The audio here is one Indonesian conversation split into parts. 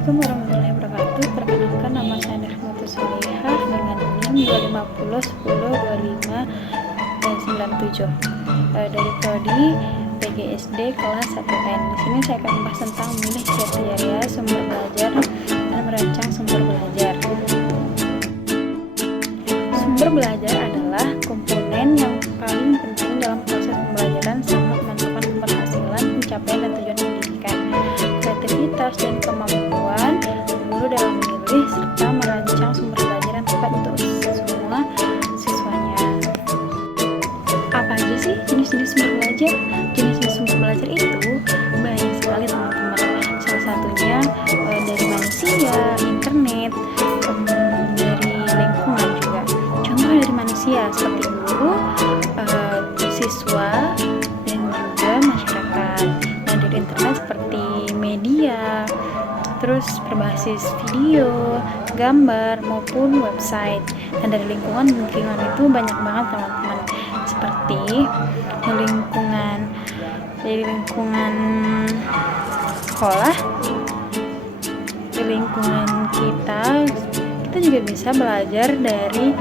Assalamualaikum warahmatullahi wabarakatuh. Perkenalkan, nama saya Nurhmatul Solihah dengan NIM 250 10 25 dari prodi PGSD kelas 1N. Di sini saya akan membahas tentang memilih kriteria sumber belajar dan merancang sumber belajar. Sumber belajar adalah komponen yang paling penting dalam proses pembelajaran sama menentukan keberhasilan, pencapaian dan tujuan pendidikan. Kreativitas dan kemampuan guru dalam memilih serta merancang sumber belajar yang tepat untuk semua siswanya. Apa aja sih jenis-jenis sumber belajar? Jenis-jenis sumber belajar itu banyak sekali, teman-teman. Salah satunya dari manusia, internet, dari lingkungan juga. Contoh dari manusia seperti guru, siswa, dan juga masyarakat. Nah, dari internet seperti media, terus berbasis video, gambar, maupun website. Dan dari lingkungan itu banyak banget, teman-teman. Seperti dari lingkungan sekolah, di lingkungan kita juga bisa belajar dari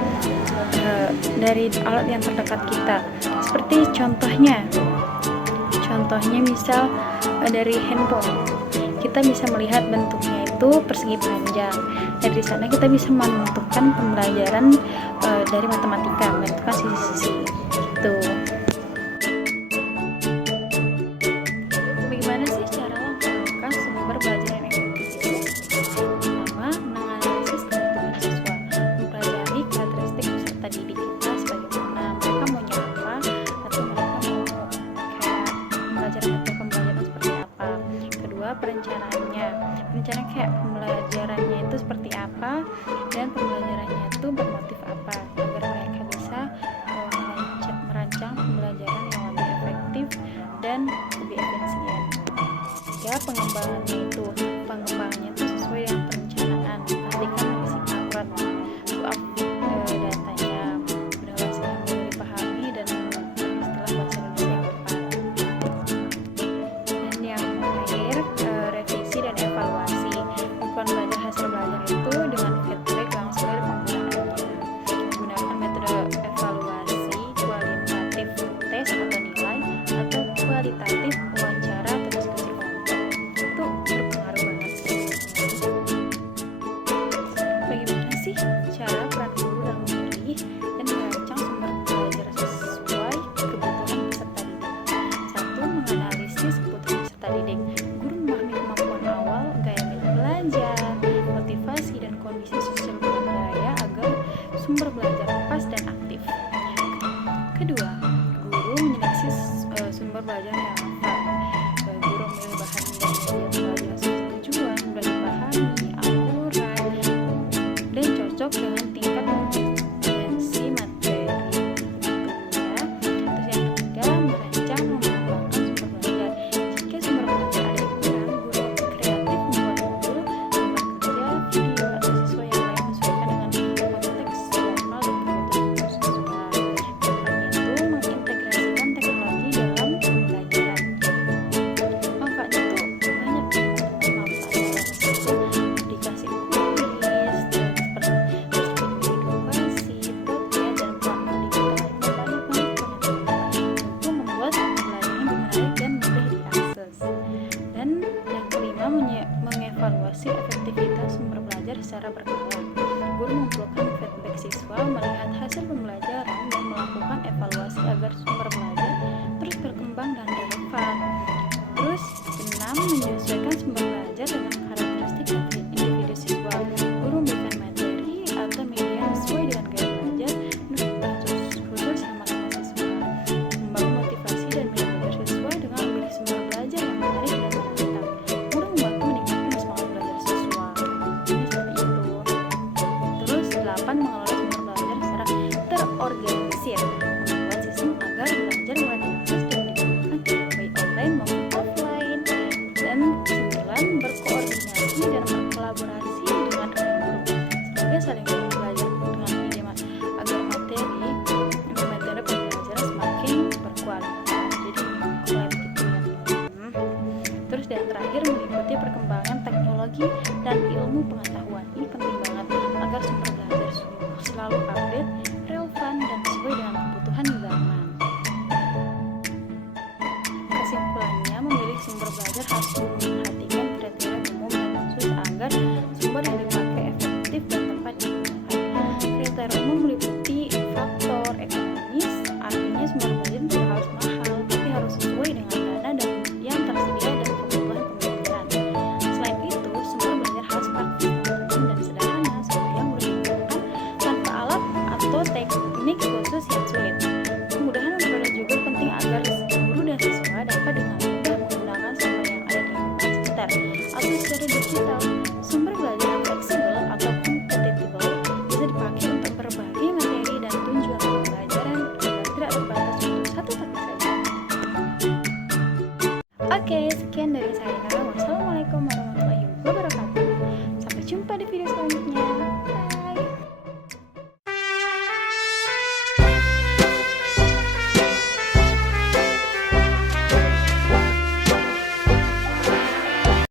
alat yang terdekat kita. Seperti contohnya misal dari handphone, kita bisa melihat bentuknya itu persegi panjang. Dari sana kita bisa menentukan pembelajaran dari matematika, menentukan sisi-sisi gitu. Bagaimana sih cara langkah sumber belajar yang efektif itu? Pertama, menganalisis kebutuhan siswa, mempelajari karakteristik peserta didik kita, sebagaimana mereka maunya apa, atau mereka mau belajar metode pembelajaran seperti apa. Kedua, perencanaannya kayak pembelajarannya itu seperti apa dan pembelajarannya itu bermotif apa, agar mereka bisa merancang pembelajaran yang lebih efektif dan lebih efisien. Tiga, pengembangannya itu sesuai dengan perencanaan, pastikan mengisi akurat datanya, berbahasa yang mudah dipahami dan istilah bahasa Indonesia yang tepat. Dan yang terakhir, revisi dan evaluasi. Lakukan belajar hasil belajar itu dengan feedback langsung dari penggunaannya. Gunakan metode evaluasi kualitatif, tes atau nilai, atau kualitatif wawancara atau diskusi kelompok. Itu berpengaruh banget sih. Bagaimana sih cara peran guru dalam memilih dan merancang sumber belajar sesuai kebutuhan peserta didik? Satu, menganalisis kebutuhan peserta didik. Guru memahami kemampuan awal, gaya belajar, motivasi, dan kondisi sosial budaya agar sumber belajar pas dan aktif. Kedua, guru menyeleksi sumber belajar yang relevan. Guru memilih bahan dan media belajar sesuai tujuan, mudah dipahami, akurat, dan cocok dengan tingkat kompetensi materi. Terus yang ketiga, merancang mengembangkan sumber belajar. Jika sumber belajar ada yang kurang, guru kreatif membuat modul, gambar kerja, video, atau siswa yang lain menyesuaikan dengan konteks lokal dan kebutuhan siswa. Kedepannya itu mengintegrasikan teknologi dalam pembelajaran. Manfaatnya itu banyak, teman-teman. Manfaatnya seperti aplikasi kuis, terus video edukasi, podcast, dan platform digital lainnya banyak banget, teman-teman, untuk membuat pembelajaran lebih menarik dan mudah diakses. Dan yang kelima, mengevaluasi efektivitas sumber belajar secara berkala. Guru mengumpulkan feedback siswa, melihat hasil pembelajaran, dan melakukan evaluasi agar sumber belajar terus berkembang dan relevan. Terus, 6, menyesuaikan sumber belajar dengan karakteristik individu siswa. Guru memberikan materi atau media yang sesuai dengan gaya belajar khusus yang masing-masing siswa. Membangun motivasi dan gaya belajar siswa dengan memilih sumber belajar yang menarik dan menantang. Guru membantu meningkatkan semangat belajar siswa. Ini seperti itu. Terus 8, mengelola sumber belajar secara terorganisir, membuat sistem agar belajar mulai diakses dan digunakan baik online maupun offline. Dan 9, berkoordinasi dan berkolaborasi dengan rekan guru sebagai saling belajar dengan ide agar materi pembelajaran semakin berkualitas. Jadi collab gitu ya. Terus dan terakhir, mengikuti perkembangan teknologi dan software yang dipakai efektif dan tepat digunakan. Kriteria umum meliputi faktor ekonomis, artinya sumber belajar tidak harus mahal, tapi harus sesuai dengan dana dan yang tersedia dan kebutuhan pembelajaran. Selain itu, sumber belajar harus praktis, dan sederhana supaya mudah digunakan tanpa alat atau teknik khusus yang sulit. Kemudahan memperoleh juga penting agar guru dan siswa dapat dengan mudah menggunakan software yang ada di lingkungan sekitar atau secara digital.